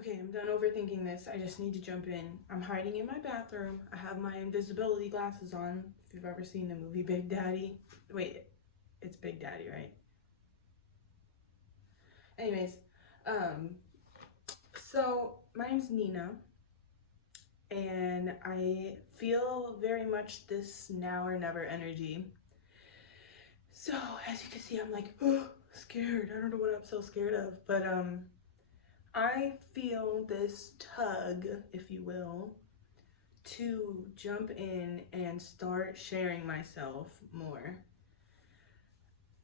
Okay, I'm done overthinking this. I just need to jump in. I'm hiding in my bathroom. I have my invisibility glasses on. If you've ever seen the movie Big Daddy. Wait, it's Big Daddy, right? Anyways, um, so my name's Nina, and I feel very much this now or never energy. So as you can see, I'm like, oh, scared. I don't know what I'm so scared of, but I feel this tug, if you will, to jump in and start sharing myself more.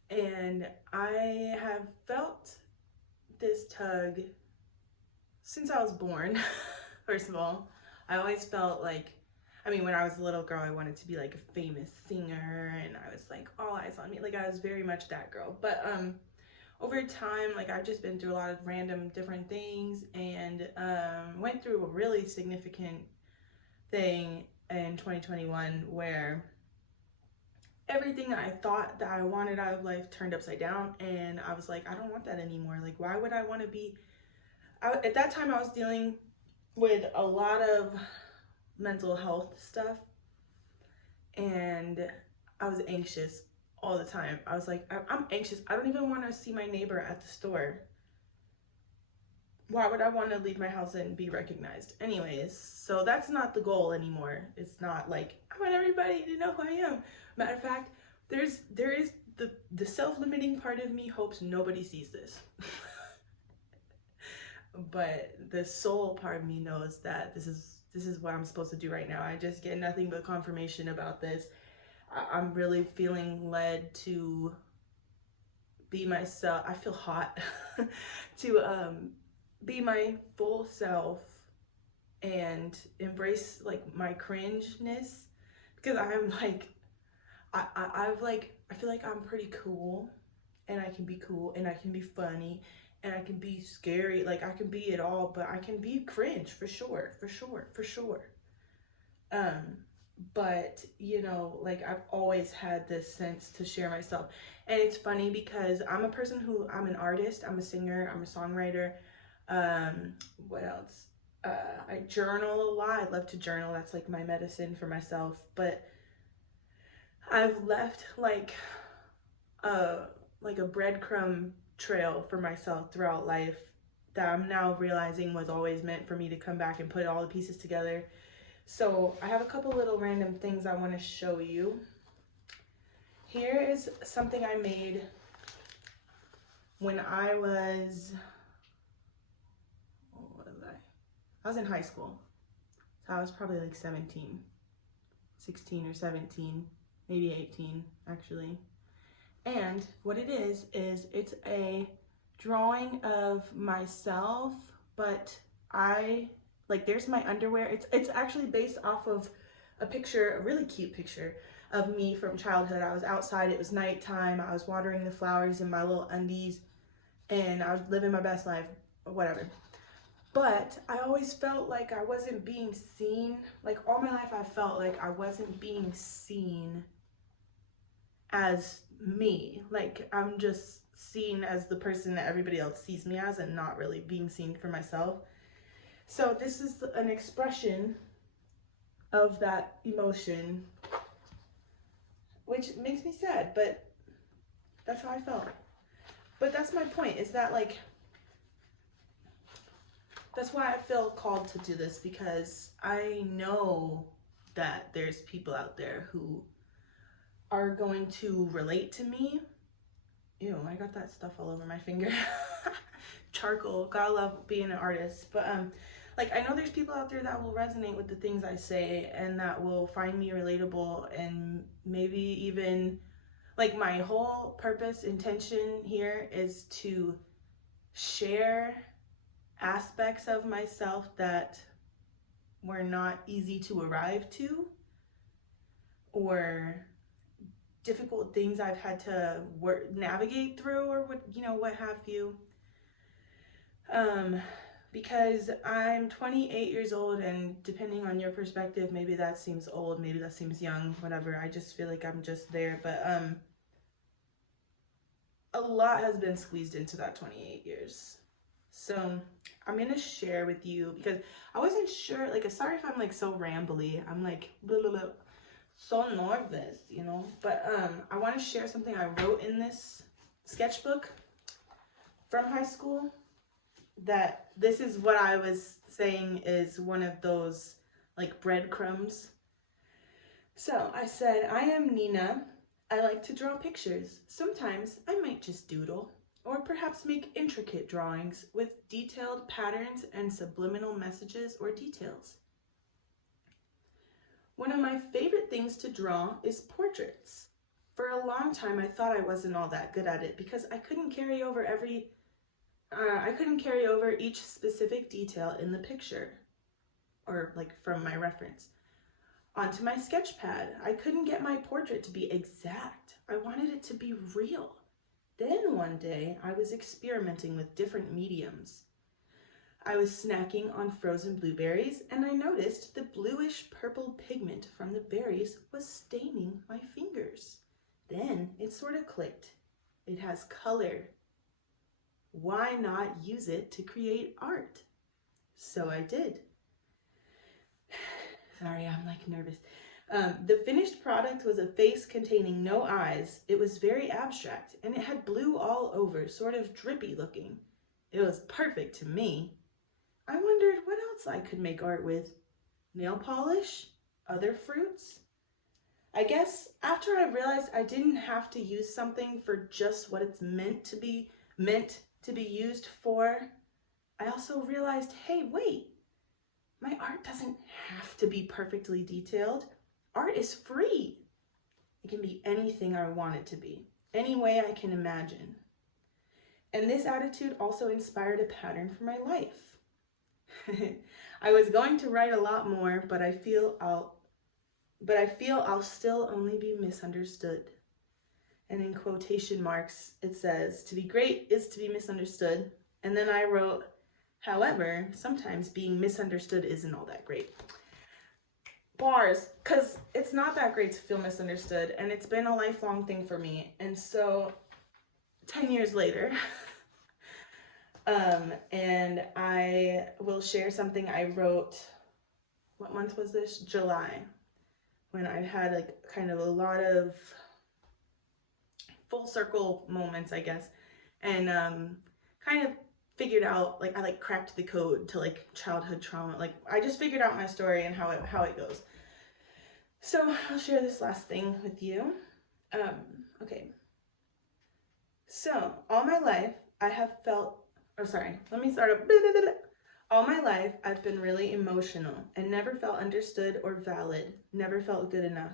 And I have felt this tug since I was born. First of all, I always felt like, I mean, when I was a little girl, I wanted to be like a famous singer, and I was like, all eyes on me. Like, I was very much that girl. But over time, like, I've just been through a lot of random different things, and went through a really significant thing in 2021 where everything I thought that I wanted out of life turned upside down, and I was like, I don't want that anymore. Like, why would I want to be at that time I was dealing with a lot of mental health stuff, and I was anxious all the time. I was like, I'm anxious. I don't even want to see my neighbor at the store. Why would I want to leave my house and be recognized? Anyways, so that's not the goal anymore. It's not like I want everybody to know who I am. Matter of fact, there is the self-limiting part of me hopes nobody sees this. But the soul part of me knows that this is what I'm supposed to do right now. I just get nothing but confirmation about this. I'm really feeling led to be myself. I feel hot to be my full self and embrace like my cringeness, because I'm like I feel like I'm pretty cool, and I can be cool, and I can be funny, and I can be scary. Like, I can be it all, but I can be cringe for sure, for sure, for sure. Um, but you know, like, I've always had this sense to share myself. And it's funny because I'm a person who, I'm an artist, I'm a singer, I'm a songwriter. What else? I journal a lot. I love to journal. That's like my medicine for myself. But I've left a like a breadcrumb trail for myself throughout life that I'm now realizing was always meant for me to come back and put all the pieces together. So I have a couple little random things I want to show you. Here is something I made when I was, what was I was in high school. So I was probably like 17, 16 or 17, maybe 18 actually. And what it is it's a drawing of myself, but I, like, there's my underwear. It's actually based off of a picture, a really cute picture of me from childhood. I was outside, it was nighttime, I was watering the flowers in my little undies, and I was living my best life, whatever. But I always felt like I wasn't being seen. Like, all my life I felt like I wasn't being seen as me. Like, I'm just seen as the person that everybody else sees me as, and not really being seen for myself. So this is an expression of that emotion, which makes me sad, but that's how I felt. But that's my point, is that, like, that's why I feel called to do this, because I know that there's people out there who are going to relate to me. Ew, I got that stuff all over my finger. Charcoal. Gotta love being an artist. But like, I know there's people out there that will resonate with the things I say, and that will find me relatable, and maybe even, like, my whole purpose, intention here is to share aspects of myself that were not easy to arrive to, or difficult things I've had to navigate through, or what, you know, what have you. Because I'm 28 years old, and depending on your perspective, maybe that seems old, maybe that seems young, whatever. I just feel like I'm just there. But a lot has been squeezed into that 28 years. So I'm gonna share with you because I wasn't sure, like, sorry if I'm like so rambly. I'm like blah, blah, blah, so nervous, you know. But I want to share something I wrote in this sketchbook from high school, that this is what I was saying is one of those like breadcrumbs. So I said, I am Nina. I like to draw pictures. Sometimes I might just doodle, or perhaps make intricate drawings with detailed patterns and subliminal messages or details. One of my favorite things to draw is portraits. For a long time, I thought I wasn't all that good at it because I couldn't carry over each specific detail in the picture, or like from my reference, onto my sketch pad. I couldn't get my portrait to be exact. I wanted it to be real. Then one day, I was experimenting with different mediums. I was snacking on frozen blueberries, and I noticed the bluish purple pigment from the berries was staining my fingers. Then it sort of clicked. It has color. Why not use it to create art? So I did. Sorry, I'm like nervous. The finished product was a face containing no eyes. It was very abstract, and it had blue all over, sort of drippy looking. It was perfect to me. I wondered what else I could make art with. Nail polish? Other fruits? I guess after I realized I didn't have to use something for just what it's meant to be used for, I also realized, hey, wait, my art doesn't have to be perfectly detailed. Art is free. It can be anything I want it to be, any way I can imagine. And this attitude also inspired a pattern for my life. I was going to write a lot more, but I feel I'll still only be misunderstood. And in quotation marks, it says, to be great is to be misunderstood. And then I wrote, however, sometimes being misunderstood isn't all that great. Bars, because it's not that great to feel misunderstood, and it's been a lifelong thing for me. And so 10 years later, and I will share something I wrote, what month was this? July, when I had like kind of a lot of full circle moments, I guess, and kind of figured out, like, I like cracked the code to like childhood trauma. Like, I just figured out my story and how it goes. So I'll share this last thing with you. Okay. So all my life I have felt, let me start up. All my life I've been really emotional and never felt understood or valid, never felt good enough.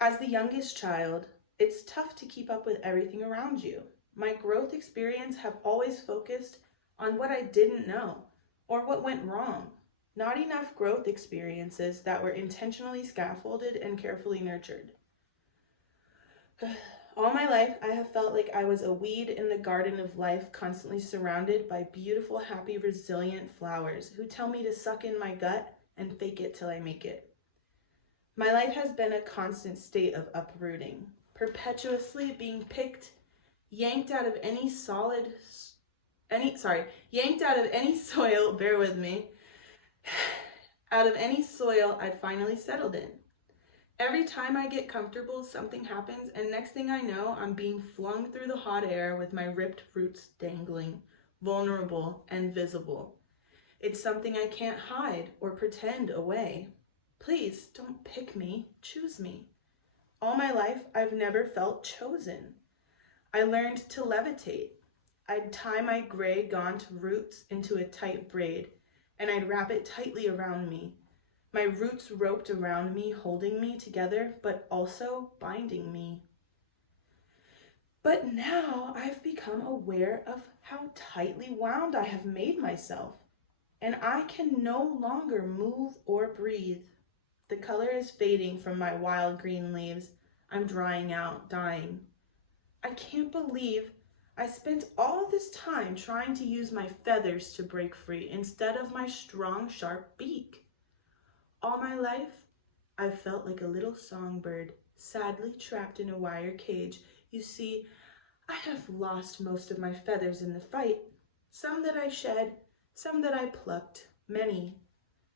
As the youngest child, it's tough to keep up with everything around you. My growth experience have always focused on what I didn't know or what went wrong. Not enough growth experiences that were intentionally scaffolded and carefully nurtured. All my life, I have felt like I was a weed in the garden of life, constantly surrounded by beautiful, happy, resilient flowers who tell me to suck in my gut and fake it till I make it. My life has been a constant state of uprooting, perpetuously being picked, yanked out of any soil, bear with me, out of any soil I'd finally settled in. Every time I get comfortable, something happens, and next thing I know, I'm being flung through the hot air with my ripped roots dangling, vulnerable and visible. It's something I can't hide or pretend away. Please don't pick me, choose me. All my life, I've never felt chosen. I learned to levitate. I'd tie my gray, gaunt roots into a tight braid, and I'd wrap it tightly around me. My roots roped around me, holding me together, but also binding me. But now I've become aware of how tightly wound I have made myself, and I can no longer move or breathe. The color is fading from my wild green leaves. I'm drying out, dying. I can't believe I spent all this time trying to use my feathers to break free instead of my strong, sharp beak. All my life, I've felt like a little songbird, sadly trapped in a wire cage. You see, I have lost most of my feathers in the fight, some that I shed, some that I plucked, many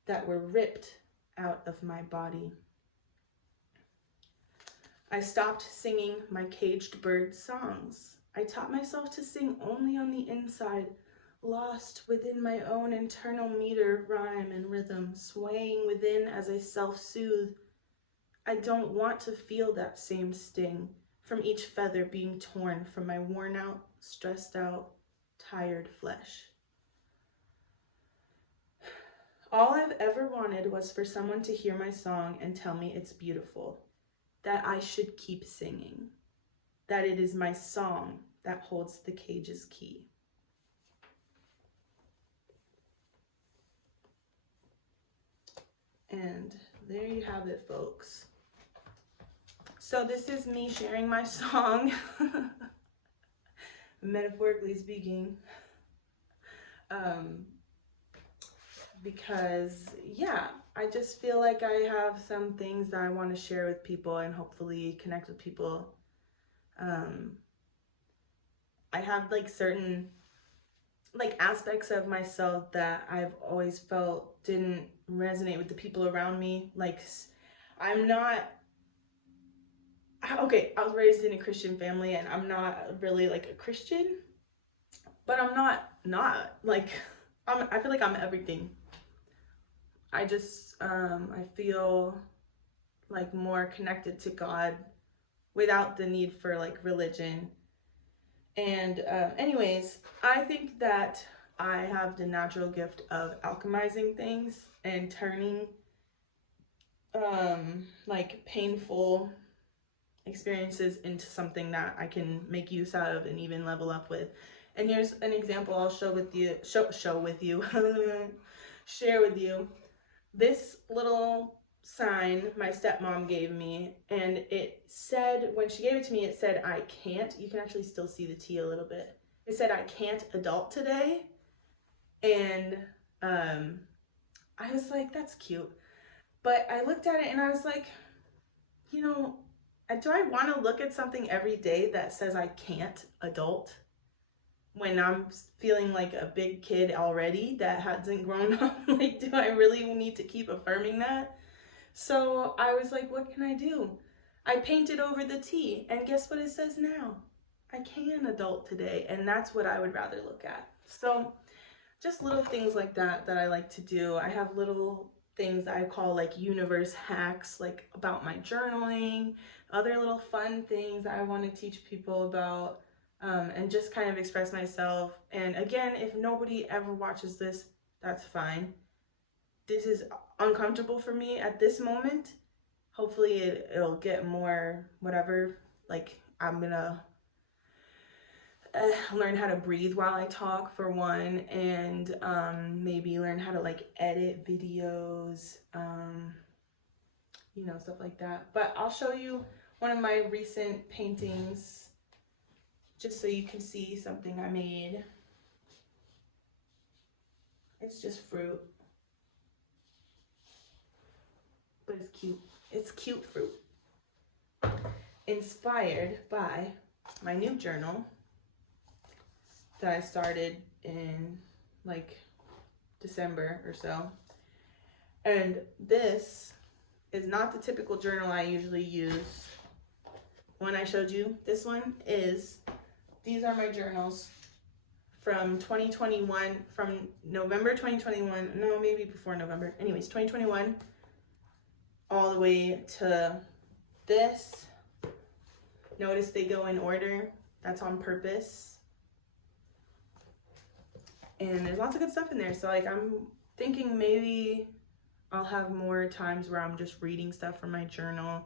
that were ripped out of my body. I stopped singing my caged bird songs. I taught myself to sing only on the inside, lost within my own internal meter, rhyme, and rhythm, swaying within as I self-soothe. I don't want to feel that same sting from each feather being torn from my worn out, stressed out, tired flesh. All I've ever wanted was for someone to hear my song and tell me it's beautiful, that I should keep singing, that it is my song that holds the cage's key. And there you have it, folks. So this is me sharing my song, metaphorically speaking, because yeah, I just feel like I have some things that I want to share with people and hopefully connect with people. I have like certain aspects of myself that I've always felt didn't resonate with the people around me. Like, I'm not, okay, I was raised in a Christian family and I'm not really like a Christian, but I'm not like, I feel like I'm everything. I just, I feel like more connected to God without the need for like religion. And anyways, I think that I have the natural gift of alchemizing things and turning like painful experiences into something that I can make use out of and even level up with. And here's an example I'll share with you. This little sign my stepmom gave me, and it said, when she gave it to me, it said, I can't. You can actually still see the T a little bit. It said, I can't adult today. And I was like, that's cute. But I looked at it and I was like, you know, do I want to look at something every day that says I can't adult when I'm feeling like a big kid already that hasn't grown up? Like, do I really need to keep affirming that? So I was like, what can I do? I painted over the T, and guess what it says now? I can adult today, and that's what I would rather look at. So just little things like that that I like to do. I have little things that I call like universe hacks, like about my journaling, other little fun things that I want to teach people about, and just kind of express myself. And again, if nobody ever watches this, that's fine. This is uncomfortable for me at this moment. Hopefully it'll get more whatever, like I'm gonna learn how to breathe while I talk for one, and maybe learn how to like edit videos, you know, stuff like that. But I'll show you one of my recent paintings just so you can see something I made. It's just fruit, but it's cute. It's cute fruit. Inspired by my new journal that I started in like December or so. And this is not the typical journal I usually use. One I showed you, this one is, these are my journals from 2021, from November 2021, no, maybe before November, anyways, 2021, all the way to this. Notice they go in order. That's on purpose. And there's lots of good stuff in there. So like I'm thinking maybe I'll have more times where I'm just reading stuff from my journal.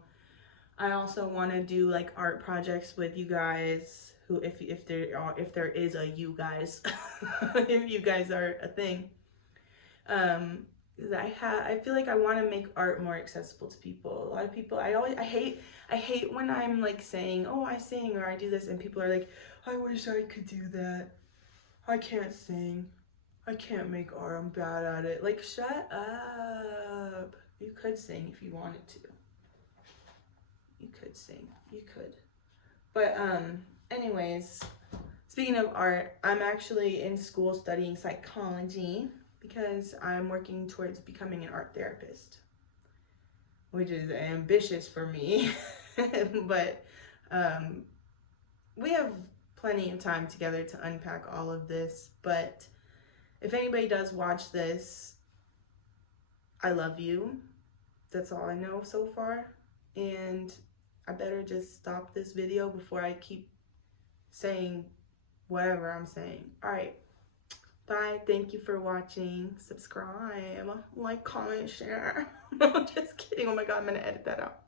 I also want to do like art projects with you guys, who if there is a you guys, if you guys are a thing. I feel like I want to make art more accessible to people. A lot of people, I hate when I'm like saying, oh, I sing or I do this, and people are like, I wish I could do that. I can't sing. I can't make art. I'm bad at it. Like, shut up. You could sing if you wanted to. You could sing. You could. But anyways, Speaking of art, I'm actually in school studying psychology because I'm working towards becoming an art therapist, which is ambitious for me. But um, we have plenty of time together to unpack all of this. But if anybody does watch this, I love you. That's all I know so far. And I better just stop this video before I keep saying whatever I'm saying. All right. Bye. Thank you for watching. Subscribe, like, comment, share. Just kidding. Oh my God, I'm going to edit that out.